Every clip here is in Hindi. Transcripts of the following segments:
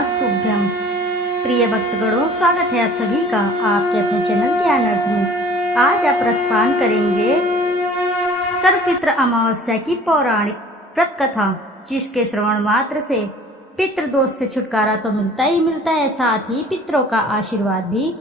नमस्तुभ्यं। प्रिय भक्तगणों, स्वागत है आप सभी का आपके अपने चैनल ज्ञान अर्थ में। आज आप रसपान करेंगे सर्वपितृ अमावस्या की पौराणिक व्रत कथा, जिसके श्रवण मात्र से पितृदोष से छुटकारा तो मिलता ही मिलता है, साथ ही पितरों का आशीर्वाद भी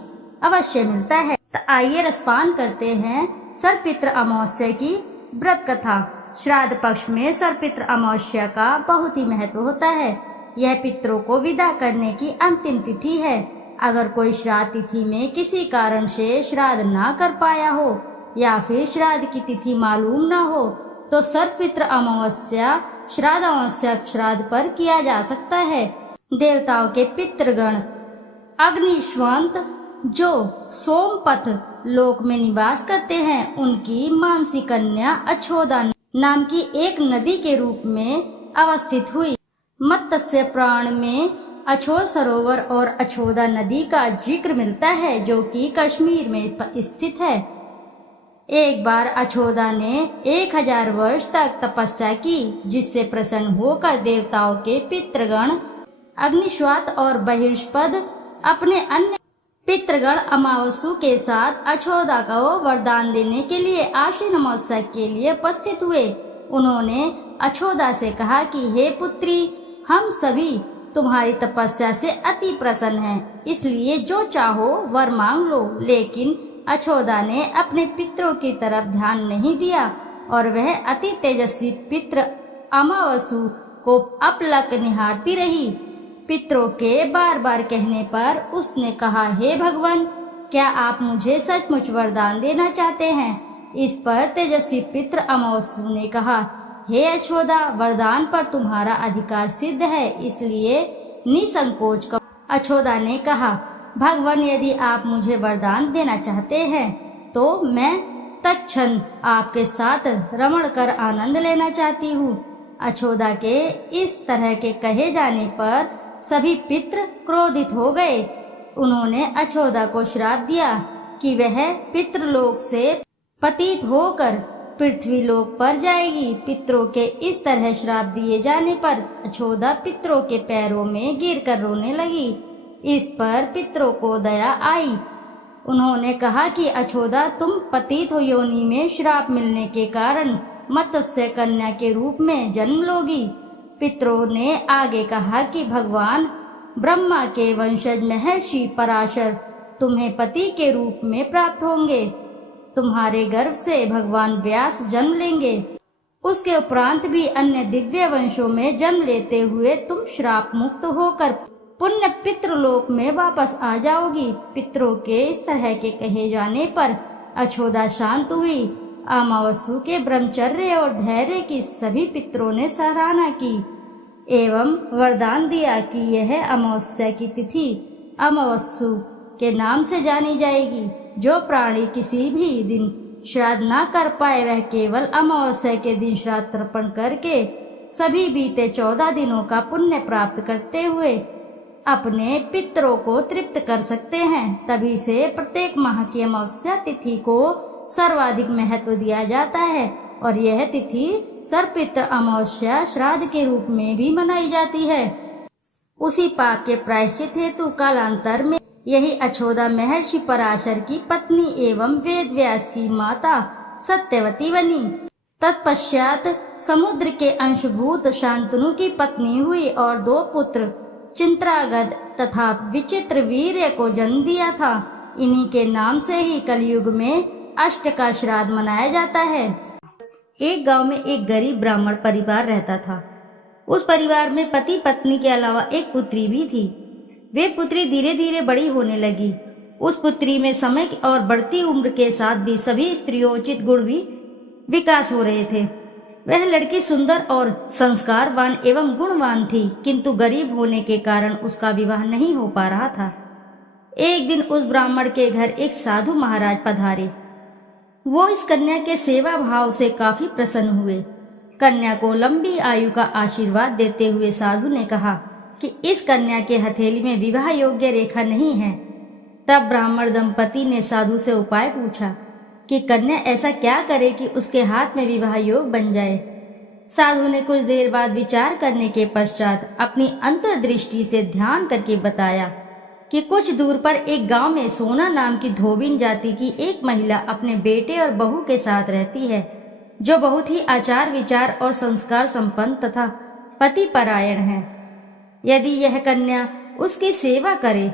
अवश्य मिलता है। तो आइए रसपान करते हैं सर्वपितृ अमावस्या की व्रत कथा। श्राद्ध पक्ष में सर्वपितृ अमावस्या का बहुत ही महत्व होता है। यह पितरों को विदा करने की अंतिम तिथि है। अगर कोई श्राद्ध तिथि में किसी कारण से श्राद्ध ना कर पाया हो या फिर श्राद्ध की तिथि मालूम ना हो, तो सर्वपितृ अमावस्या श्राद्ध अमावस्या श्राद्ध पर किया जा सकता है। देवताओं के पितृगण अग्निश्वंत जो सोमपथ लोक में निवास करते हैं, उनकी मानसी कन्या अछोदा नाम की एक नदी के रूप में अवस्थित हुई। मत्स्य पुराण में अछोद सरोवर और अछोदा नदी का जिक्र मिलता है, जो कि कश्मीर में स्थित है। एक बार अछोदा ने 1000 वर्ष तक तपस्या की, जिससे प्रसन्न होकर देवताओं के पितृगण अग्निश्वात और बहिष्पद अपने अन्य पितृगण अमावस्या के साथ अछोदा को वरदान देने के लिए आश्विन अमावस्या के लिए उपस्थित हुए। उन्होंने अछोदा से कहा कि हे पुत्री, हम सभी तुम्हारी तपस्या से अति प्रसन्न हैं, इसलिए जो चाहो वर मांग लो। लेकिन अछोदा ने अपने पितरों की तरफ ध्यान नहीं दिया और वह अति तेजस्वी पितृ अमावस्या को अपलक निहारती रही। पितरों के बार बार कहने पर उसने कहा, हे भगवान, क्या आप मुझे सचमुच वरदान देना चाहते हैं? इस पर तेजस्वी पितृ अमावस्या ने कहा, हे अछोदा, वरदान पर तुम्हारा अधिकार सिद्ध है, इसलिए निसंकोच करो। अछोदा ने कहा, भगवान, यदि आप मुझे वरदान देना चाहते हैं तो मैं तत्क्षण आपके साथ रमण कर आनंद लेना चाहती हूँ। अछोदा के इस तरह के कहे जाने पर सभी पितृ क्रोधित हो गए। उन्होंने अछोदा को श्राप दिया कि वह पितृलोक से पतित होकर पृथ्वी लोक पर जाएगी। पितरों के इस तरह श्राप दिए जाने पर अछोदा पितरों के पैरों में गिरकर रोने लगी। इस पर पितरों को दया आई। उन्होंने कहा कि अछोदा, तुम पतित योनि में श्राप मिलने के कारण मत्स्य कन्या के रूप में जन्म लोगी। पितरों ने आगे कहा कि भगवान ब्रह्मा के वंशज महर्षि पराशर तुम्हें पति के रूप में प्राप्त होंगे। तुम्हारे गर्भ से भगवान व्यास जन्म लेंगे। उसके उपरांत भी अन्य दिव्य वंशों में जन्म लेते हुए तुम श्राप मुक्त होकर पुण्य पितृलोक में वापस आ जाओगी। पितरों के इस तरह के कहे जाने पर अछोदा शांत हुई। अमावस्या के ब्रह्मचर्य और धैर्य की सभी पितरों ने सराहना की एवं वरदान दिया कि यह अमावस्या की तिथि अमावस्या के नाम से जानी जाएगी। जो प्राणी किसी भी दिन श्राद्ध ना कर पाए, वह केवल अमावस्या के दिन श्राद्ध तर्पण करके सभी बीते 14 दिनों का पुण्य प्राप्त करते हुए अपने पितरों को तृप्त कर सकते हैं। तभी से प्रत्येक माह की अमावस्या तिथि को सर्वाधिक महत्व दिया जाता है और यह तिथि सर्वपितृ अमावस्या श्राद्ध के रूप में भी मनाई जाती है। उसी पाप के प्रायश्चित हेतु कालांतर में यही अछोदा महर्षि पराशर की पत्नी एवं वेद व्यास की माता सत्यवती बनी। तत्पश्चात समुद्र के अंशभूत शांतनु की पत्नी हुई और 2 पुत्र चिंत्रागद तथा विचित्र वीर्य को जन्म दिया था। इन्हीं के नाम से ही कलयुग में अष्ट का श्राद्ध मनाया जाता है। एक गांव में एक गरीब ब्राह्मण परिवार रहता था। उस परिवार में पति पत्नी के अलावा एक पुत्री भी थी। वे पुत्री धीरे धीरे बड़ी होने लगी। उस पुत्री में समय और बढ़ती उम्र के साथ भी सभी स्त्रियोचित गुण भी विकास हो रहे थे। वह लड़की सुंदर और संस्कारवान एवं गुणवान थी, किंतु गरीब होने के कारण उसका विवाह नहीं हो पा रहा था। एक दिन उस ब्राह्मण के घर एक साधु महाराज पधारे। वो इस कन्या के सेवा भाव से काफी प्रसन्न हुए। कन्या को लंबी आयु का आशीर्वाद देते हुए साधु ने कहा कि इस कन्या के हथेली में विवाह योग्य रेखा नहीं है। तब ब्राह्मण दंपति ने साधु से उपाय पूछा कि कन्या ऐसा क्या करे कि उसके हाथ में विवाह योग बन जाए। साधु ने कुछ देर बाद विचार करने के पश्चात अपनी अंतर्दृष्टि से ध्यान करके बताया कि कुछ दूर पर एक गांव में सोना नाम की धोबिन जाति की एक महिला अपने बेटे और बहू के साथ रहती है, जो बहुत ही आचार विचार और संस्कार संपन्न तथा पति परायण है। यदि यह कन्या उसकी सेवा करे,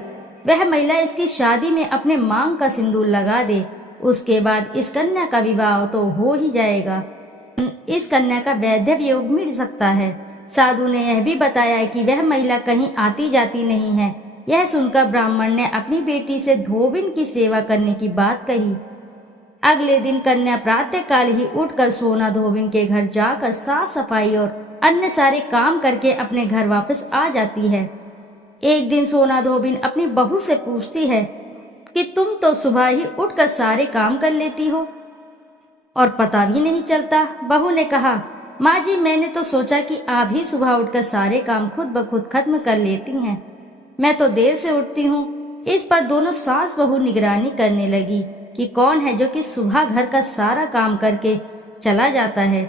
वह महिला इसकी शादी में अपने मांग का सिंदूर लगा दे, उसके बाद इस कन्या का विवाह तो हो ही जाएगा। इस कन्या का वैधव्य योग मिट सकता है। साधु ने यह भी बताया कि वह महिला कहीं आती जाती नहीं है। यह सुनकर ब्राह्मण ने अपनी बेटी से धोबिन की सेवा करने की बात कही। अगले दिन कन्या प्रातःकाल ही उठकर सोना धोबिन के घर जाकर साफ सफाई और अन्य सारे काम करके अपने घर वापस आ जाती है। एक दिन सोना धोबिन अपनी बहू से पूछती है कि तुम तो सुबह ही उठकर सारे काम कर लेती हो और पता भी नहीं चलता। बहू ने कहा, माँ जी, मैंने तो सोचा कि आप ही सुबह उठकर सारे काम खुद ब खुद खत्म कर लेती हैं। मैं तो देर से उठती हूँ। इस पर दोनों सास बहू निगरानी करने लगी कि कौन है जो कि सुबह घर का सारा काम करके चला जाता है।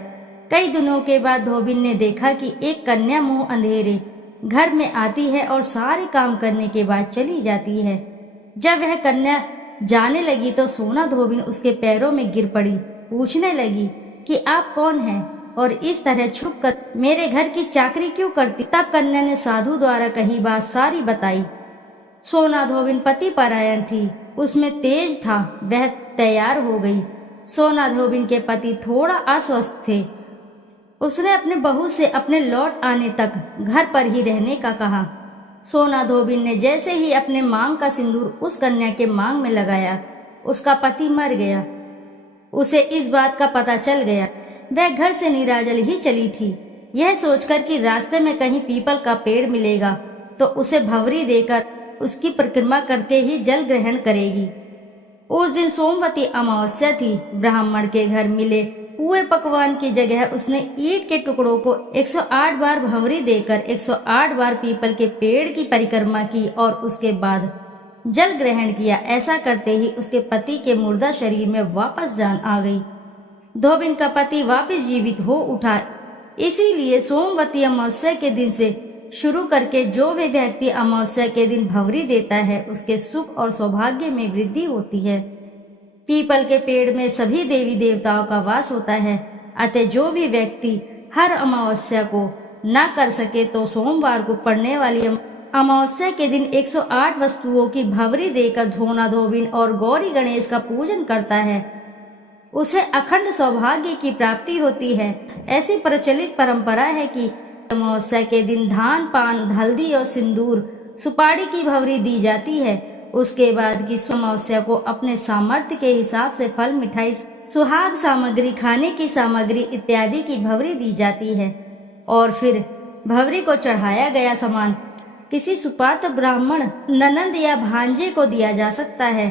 कई दिनों के बाद धोबिन ने देखा कि एक कन्या मुंह अंधेरे घर में आती है और सारे काम करने के बाद चली जाती है। जब वह कन्या जाने लगी तो सोना धोबिन उसके पैरों में गिर पड़ी, पूछने लगी कि आप कौन हैं और इस तरह छुप कर मेरे घर की चाकरी क्यों करती। तब कन्या ने साधु द्वारा कही बात सारी बताई। सोना धोबिन पति परायण थी, उसमें तेज था। वह तैयार हो गई। सोना धोबिन के पति थोड़ा अस्वस्थ थे। उसने अपने बहू से अपने लौट आने तक घर पर ही रहने का कहा। सोना धोबिन ने जैसे ही अपने मांग का सिंदूर उस कन्या के मांग में लगाया, उसका पति मर गया। उसे इस बात का पता चल गया। वह घर से निराजल ही चली थी, यह सोचकर कि रास्ते में कहीं पीपल का पेड़ मिलेगा तो उसे भंवरी देकर उसकी परिक्रमा करके ही जल ग्रहण करेगी। उस दिन सोमवती अमावस्या थी। ब्राह्मण के घर मिले पुए पकवान की जगह उसने ईंट के टुकड़ों को 108 बार भंवरी देकर 108 बार पीपल के पेड़ की परिक्रमा की और उसके बाद जल ग्रहण किया। ऐसा करते ही उसके पति के मुर्दा शरीर में वापस जान आ गई। धोबिन का पति वापस जीवित हो उठा। इसीलिए सोमवती अमावस्या के दिन से शुरू करके जो भी व्यक्ति अमावस्या के दिन भंवरी देता है, उसके सुख और सौभाग्य में वृद्धि होती है। पीपल के पेड़ में सभी देवी देवताओं का वास होता है, अतः जो भी व्यक्ति हर अमावस्या को न कर सके तो सोमवार को पड़ने वाली अमावस्या के दिन 108 वस्तुओं की भंवरी देकर धोना धोबिन और गौरी गणेश का पूजन करता है, उसे अखंड सौभाग्य की प्राप्ति होती है। ऐसी प्रचलित परंपरा है कि अमावस्या के दिन धान, पान, हल्दी और सिंदूर, सुपारी की भंवरी दी जाती है। उसके बाद की अमावस्या को अपने सामर्थ्य के हिसाब से फल, मिठाई, सुहाग सामग्री, खाने की सामग्री इत्यादि की भंवरी दी जाती है और फिर भंवरी को चढ़ाया गया सामान किसी सुपात्र ब्राह्मण, ननंद या भांजे को दिया जा सकता है।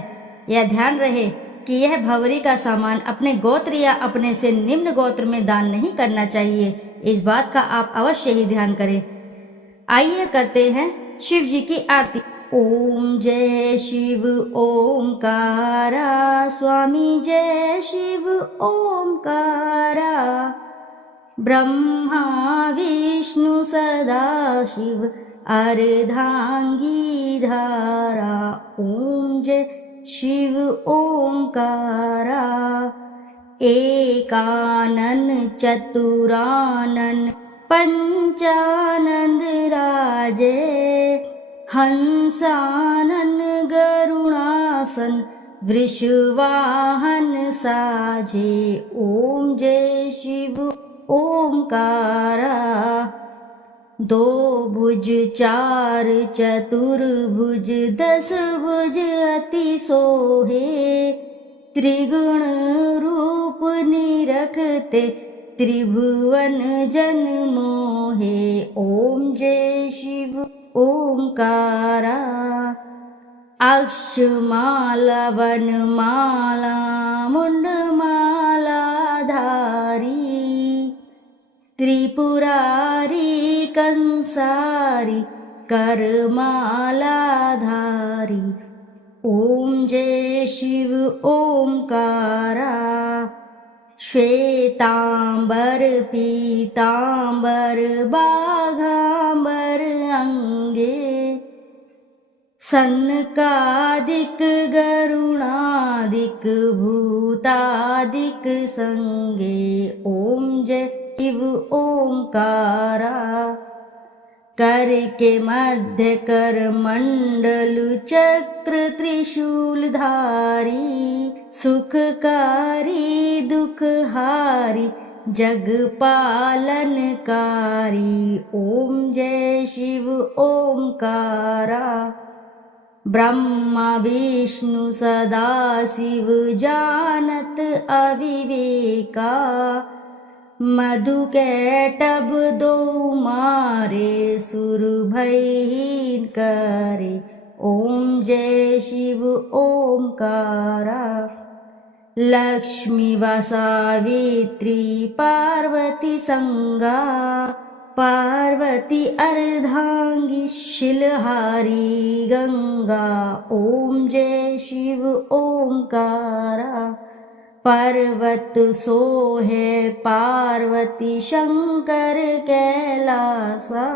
यह ध्यान रहे कि यह भंवरी का सामान अपने गोत्र या अपने से निम्न गोत्र में दान नहीं करना चाहिए। इस बात का आप अवश्य ही ध्यान करें। आइए करते हैं शिव जी की आरती। ओम जय शिव ओमकारा, स्वामी जय शिव ओमकारा, ब्रह्मा विष्णु सदा शिव अर्धांगी धारा। ओम जय शिव ओमकारा, एकानन चतुरानन पंचानंद राजे, हंसानन गरुणासन वृषवाहन साजे। ओम जय शिव ओमकारा, दो भुज चार चतुर्भुज, 10 भुज अति सोहे, त्रिगुण रूप निरखते त्रिभुवन जन मोहे। ओम जय शिव ओमकारा, अक्षमाला वनमाला मुंडमाला धारी, त्रिपुरारी कंसारी करमाला धारी। ओम जय शिव ओमकारा, श्वेतांबर पीतांबर बाघांबर अंगे सनकादिक गरुणादिक भूतादिक संगे। ओम जय शिव ओंकारा। कर के मध्य कर मंडल चक्र त्रिशूलधारी सुखकारी दुखहारी जग पालनकारी। ओम जय शिव ओंकारा। ब्रह्मा विष्णु सदा शिव जानत अविवेका मधु कैटभ दो मारे सुर भयहीन करे। ओम जय शिव ओंकारा। लक्ष्मी व सावित्री पार्वती संगा पार्वती अर्धांगी शिलहारी गंगा। ओम जय शिव ओंकारा। पर्वत सोहे पार्वती शंकर कैलासा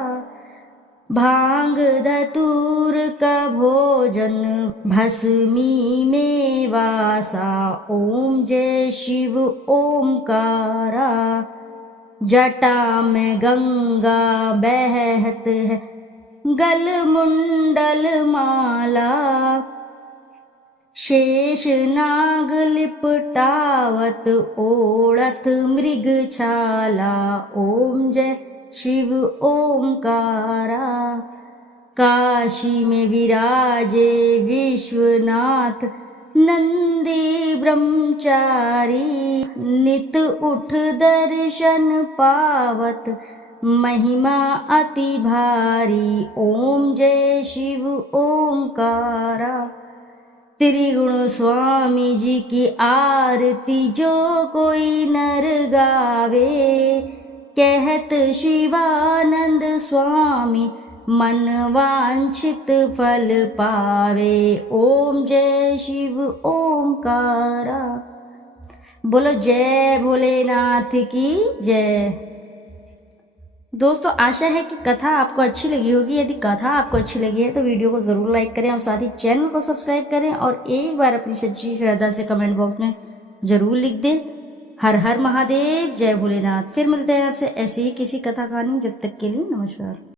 भांग धतूर का भोजन भस्मी में वासा। ओम जय शिव ओंकारा। जटा में गंगा बहत है गल मुंडल माला शेष नाग लिपटावत ओढ़त मृग छाला। ओम जय शिव ओंकारा। काशी में विराजे विश्वनाथ नंदी ब्रह्मचारी नित उठ दर्शन पावत महिमा अति भारी। ओम जय शिव ओंकारा। त्रिगुण स्वामी जी की आरती जो कोई नर गावे कहत शिवानंद स्वामी मन वांछित फल पावे। ओम जय शिव ओंकारा। बोलो जय भोलेनाथ की जय। दोस्तों आशा है कि कथा आपको अच्छी लगी होगी। यदि कथा आपको अच्छी लगी है तो वीडियो को ज़रूर लाइक करें और साथ ही चैनल को सब्सक्राइब करें और एक बार अपनी सच्ची श्रद्धा से कमेंट बॉक्स में ज़रूर लिख दें हर हर महादेव जय भोलेनाथ। फिर मिलते हैं आपसे ऐसी ही किसी कथा कहानी। जब तक के लिए नमस्कार।